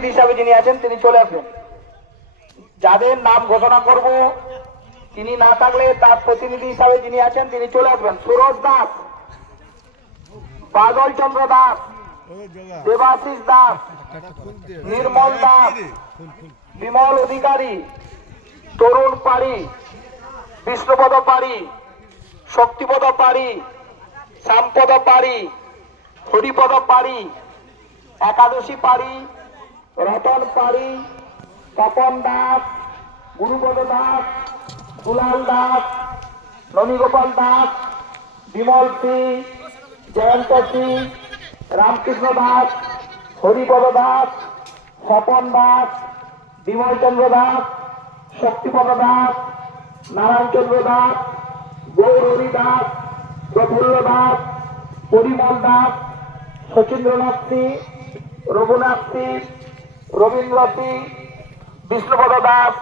প্রতিনিধি হিসাবে যিনি আছেন, তিনি চলে আসবেন। যাদের নাম ঘোষণা করব, তিনি না থাকলে তার প্রতিনিধি হিসাবে যিনি আছেন, তিনি চলে আসবেন। সুরজ দাস বাদল চন্দ্র দাস, দেবাশিস দাস, নির্মল দাস, বিমল অধিকারী, তরুণ পাড়ি, বিষ্ণুপদ পাড়ি, শক্তিপদ পাড়ি, শ্যামপদ পাড়ি, হরিপদ পাড়ি, একাদশী পাড়ি পাড়ি তপন দাস, গুরুপদ দাস, দুলাল দাস ননীগোপাল দাস, বিমল সিং জয়ন্ত সিং রামকৃষ্ণ দাস, হরিপদ দাস, স্বপন দাস, বিমলচন্দ্র দাস, শক্তিপদ দাস, নারায়ণচন্দ্র দাস গৌরহরি দাস, প্রফুল্ল দাস, পরিমল দাস, শচীন্দ্রনাথ সিং, রঘুনাথ সিং রবীন্দ্র সিং বিষ্ণুপদ দাস।